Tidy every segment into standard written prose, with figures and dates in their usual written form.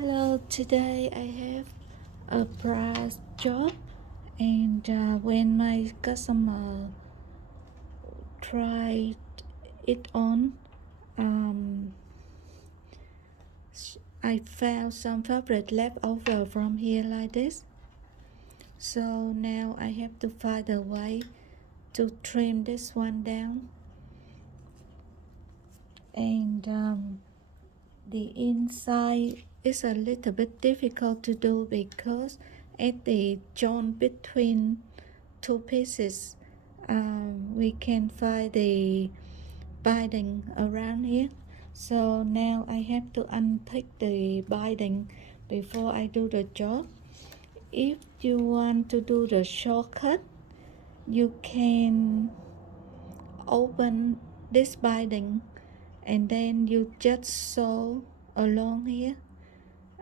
Hello, today I have a brass job, and when my customer tried it on, um, I found some fabric left over from here like this. So now I have to find a way to trim this one down, and the inside is a little bit difficult to do because at the joint between two pieces we can find the binding around here. So now I have to unpick the binding before I do the job. If you want to do the shortcut, you can open this binding and then you just sew along here,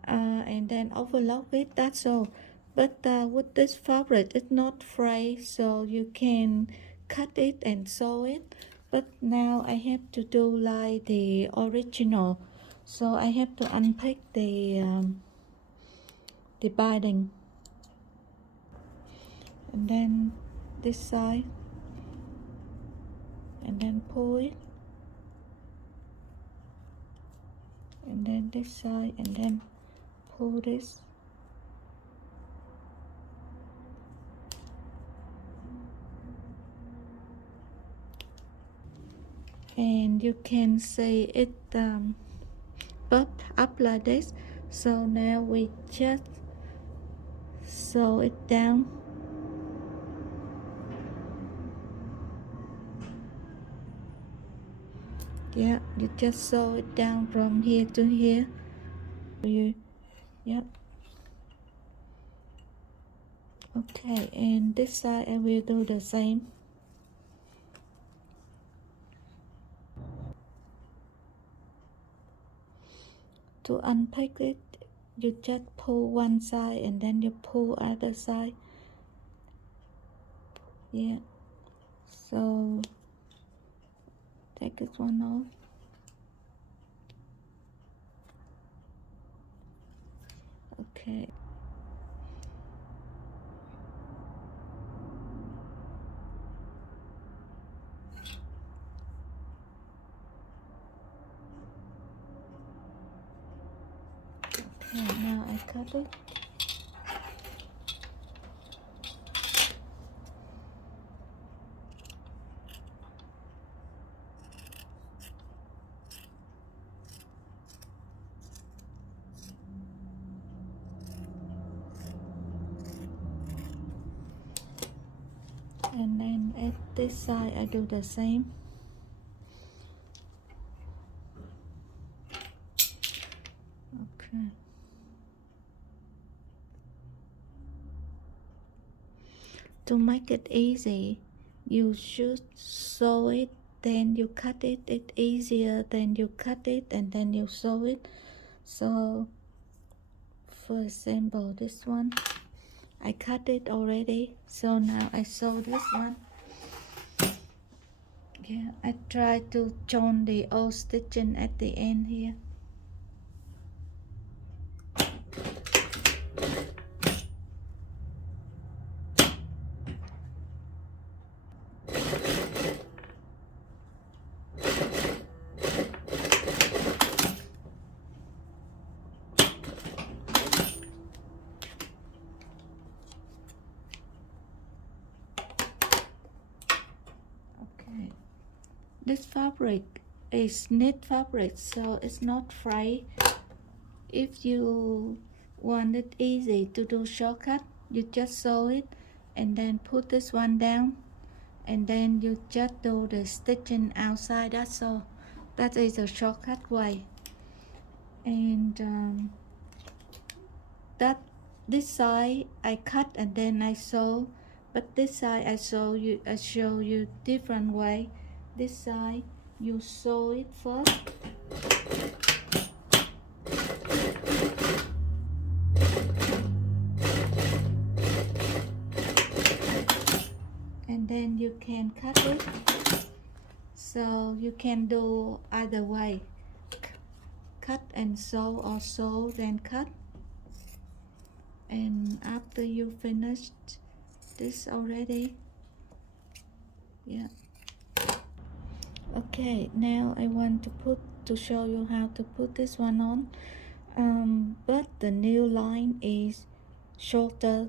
and then overlock it, that's all. But with this fabric it's not frayed, so you can cut it and sew it. But now I have to do like the original, so I have to unpick the binding, and then this side, and then pull it, and then this side, and then pull this. And you can see it popped up like this. So now we just sew it down. Yeah, you just sew it down from here to here. Yep. Okay, and this side I will do the same. To unpack it, you just pull one side and then you pull other side. Yeah, so take this one off. Okay. Okay, now I cut it. And then at this side I do the same. Okay. To make it easy, you should sew it, then you cut it. It's easier than you cut it and then you sew it. So for example, this one I cut it already, so now I sew this one. Yeah, I try to join the old stitching at the end here. Okay, this fabric is knit fabric, so it's not frayed. If you want it easy to do shortcut, you just sew it and then put this one down, and then you just do the stitching outside, that's all. That is a shortcut way. And that this side I cut and then I sew, but this side I show you different way. This side you sew it first, and then you can cut it. So you can do either way, cut and sew or sew then cut. And after you finished this already, yeah. Okay, now I want to show you how to put this one on. But the new line is shorter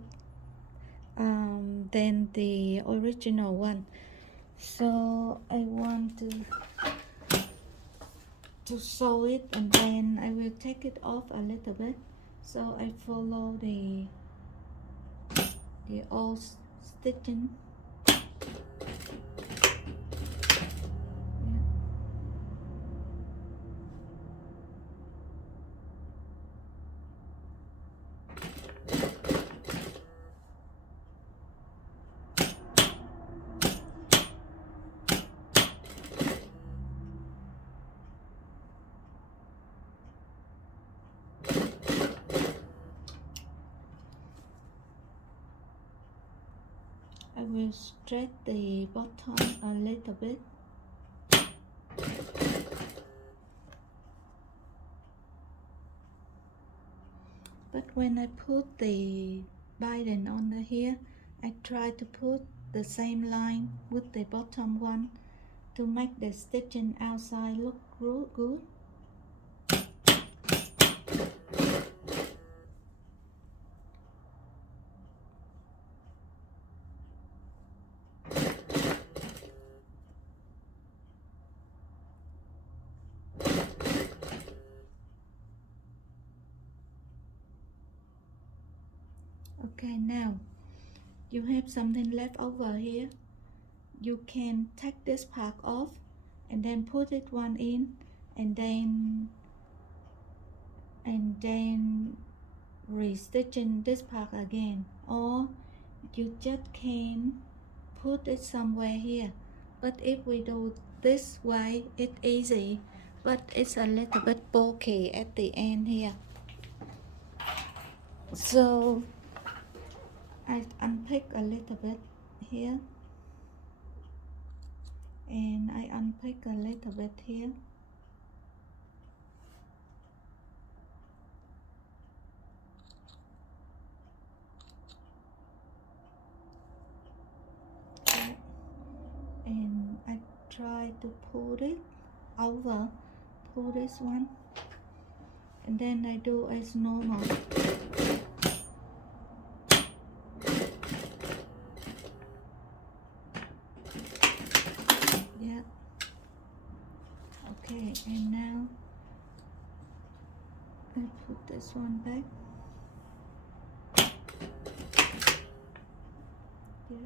than the original one, so I want to sew it, and then I will take it off a little bit, so I follow the all stitching. I will stretch the bottom a little bit. But when I put the binding on here, I try to put the same line with the bottom one to make the stitching outside look good. Okay, now you have something left over here. You can take this part off and then put it one in, and then restitching this part again, or you just can put it somewhere here. But if we do this way, it's easy, but it's a little bit bulky at the end here. So I unpick a little bit here, and I unpick a little bit here. And I try to pull it over, pull this one, and then I do as normal. Yeah. Okay, and now I put this one back. Yeah.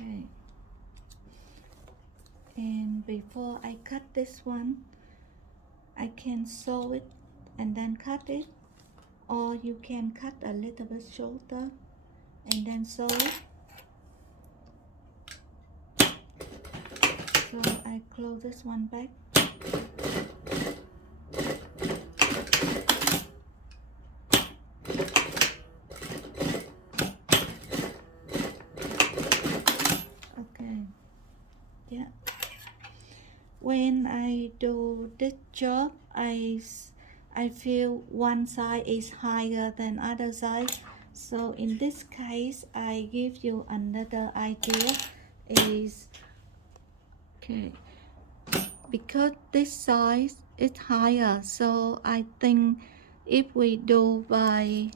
Okay. And before I cut this one, I can sew it and then cut it, or you can cut a little bit shorter and then sew it. So I close this one back. Okay, yeah. When I do this job, I feel one side is higher than other side. So in this case, I give you another idea is, okay, because this side is higher, so I think if we do by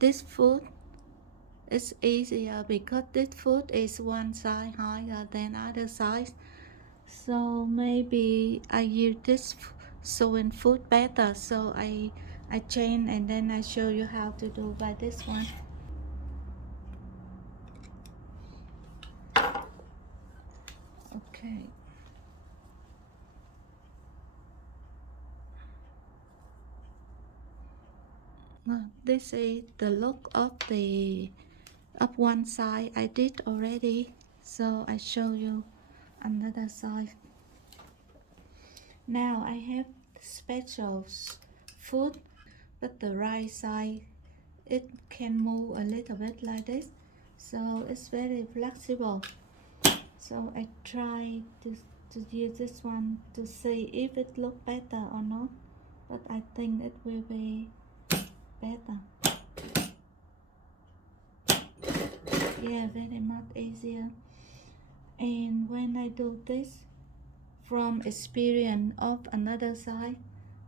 this foot, it's easier because this foot is one side higher than other side. So maybe I use this sewing foot better, so I change and then I show you how to do by this one. Okay. This is the look of the Up one side I did already, so I show you another side. Now I have special food, but the right side it can move a little bit like this, so it's very flexible. So I try to use this one to see if it look better or not, but I think it will be better. Yeah, very much easier. And when I do this, from experience of another side,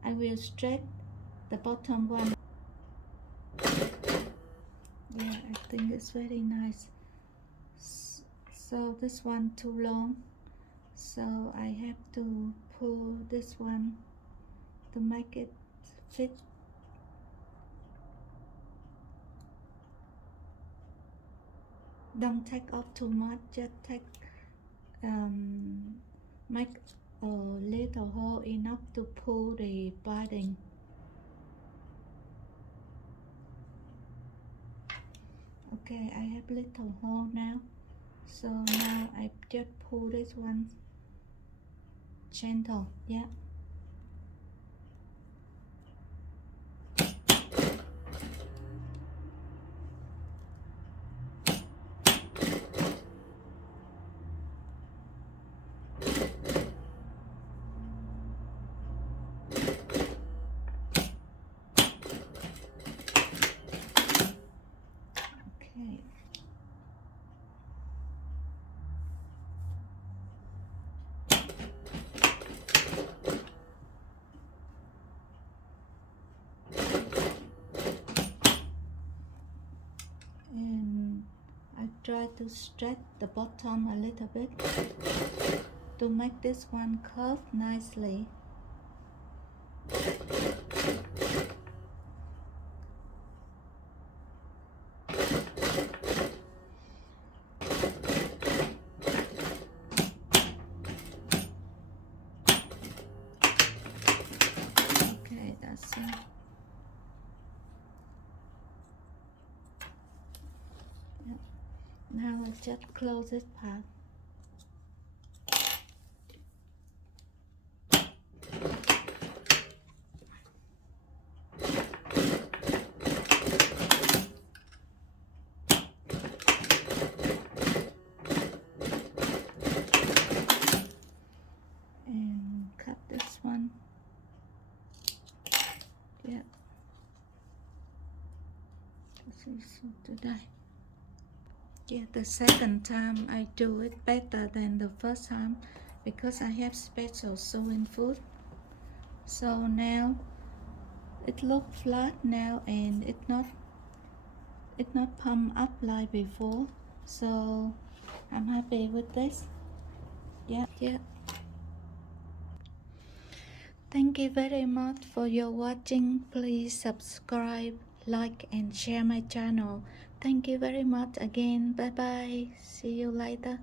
I will stretch the bottom one. Yeah, I think it's very nice. So this one too long, so I have to pull this one to make it fit. Don't take off too much, just take make a little hole enough to pull the binding. Okay, I have little hole now, so now I just pull this one gentle. Yeah. Okay. And I try to stretch the bottom a little bit to make this one curve nicely. Okay, that's it. Yeah. Now I just close this part. And cut this one. Yeah. This is today. Yeah, the second time I do it better than the first time because I have special sewing foot. So now it looks flat now, and it's not pumped up like before. So I'm happy with this. Yeah. Thank you very much for your watching. Please subscribe, like and share my channel. Thank you very much again. Bye bye. See you later.